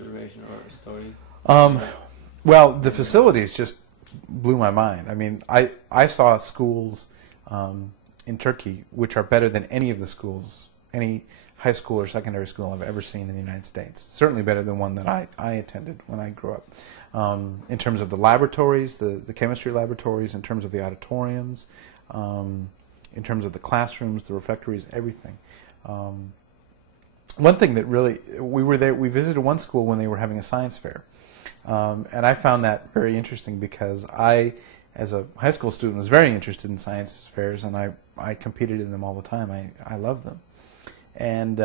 observation or a story? Well, the facilities just blew my mind. I mean, I saw schools in Turkey which are better than any of the schools, any high school or secondary school I've ever seen in the United States. Certainly better than one that I attended when I grew up. In terms of the laboratories, the chemistry laboratories, in terms of the auditoriums, in terms of the classrooms, the refectories, everything. One thing that really, we visited one school when they were having a science fair. And I found that very interesting because I, as a high school student, was very interested in science fairs, and I competed in them all the time. I loved them. And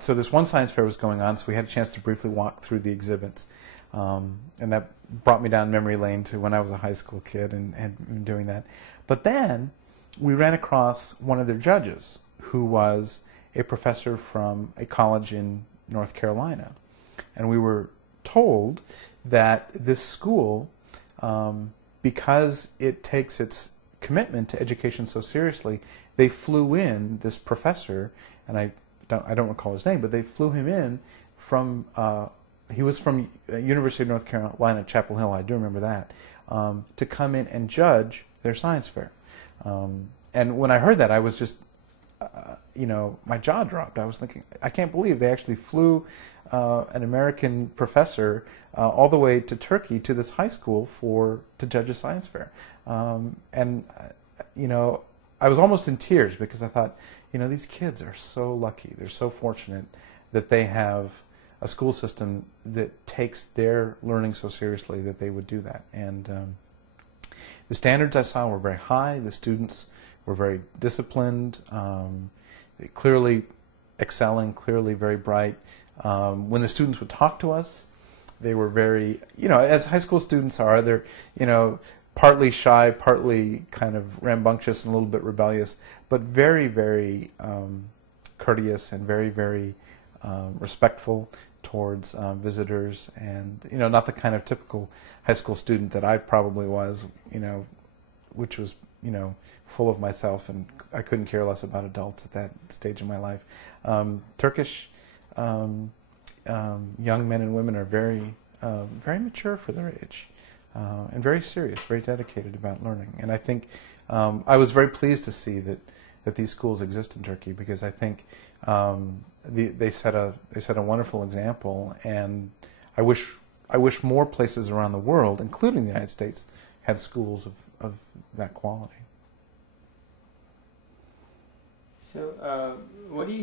so this one science fair was going on, so we had a chance to briefly walk through the exhibits. And that brought me down memory lane to when I was a high school kid and doing that. But then we ran across one of their judges, who was a professor from a college in North Carolina. And we were told that this school, because it takes its commitment to education so seriously, they flew in this professor, and I don't recall his name, but they flew him in from, he was from University of North Carolina, Chapel Hill, I do remember that, to come in and judge their science fair. And when I heard that, I was just, you know, my jaw dropped. I was thinking, I can't believe they actually flew an American professor all the way to Turkey to this high school to judge a science fair. And, you know, I was almost in tears because I thought, you know, these kids are so lucky. They're so fortunate that they have a school system that takes their learning so seriously that they would do that. And the standards I saw were very high. The students were very disciplined, clearly excelling, clearly very bright. When the students would talk to us, they were very, you know, as high school students are, they're, you know, partly shy, partly kind of rambunctious and a little bit rebellious, but very, very courteous and very, very respectful towards visitors, and, you know, not the kind of typical high school student that I probably was, you know, which was, you know, full of myself, and I couldn't care less about adults at that stage of my life. Turkish young men and women are very, very mature for their age, and very serious, very dedicated about learning. And I think I was very pleased to see that these schools exist in Turkey, because I think they set a wonderful example, and I wish more places around the world, including the United States, had schools of that quality. So, what do you